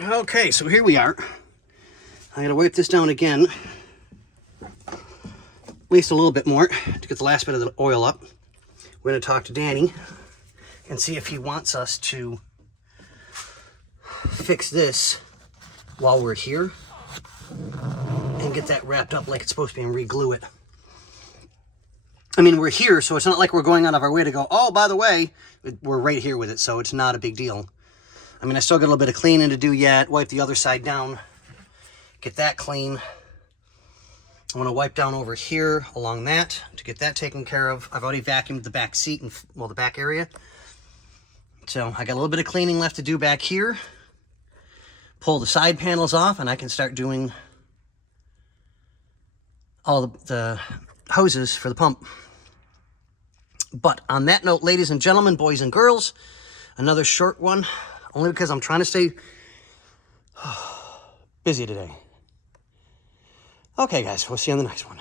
Okay, so here we are. I gotta wipe this down again. At least a little bit more to get the last bit of the oil up. We're gonna talk to Danny and see if he wants us to fix this while we're here and get that wrapped up like it's supposed to be and re-glue it. I mean, we're here, so it's not like we're going out of our way to go, oh, by the way, we're right here with it, so it's not a big deal. I mean, I still got a little bit of cleaning to do yet. Wipe the other side down, get that clean. I'm gonna wipe down over here along that to get that taken care of. I've already vacuumed the back seat and, well, the back area. So I got a little bit of cleaning left to do back here. Pull the side panels off and I can start doing all the hoses for the pump. But on that note, ladies and gentlemen, boys and girls, another short one, only because I'm trying to stay busy today. Okay, guys, we'll see you on the next one.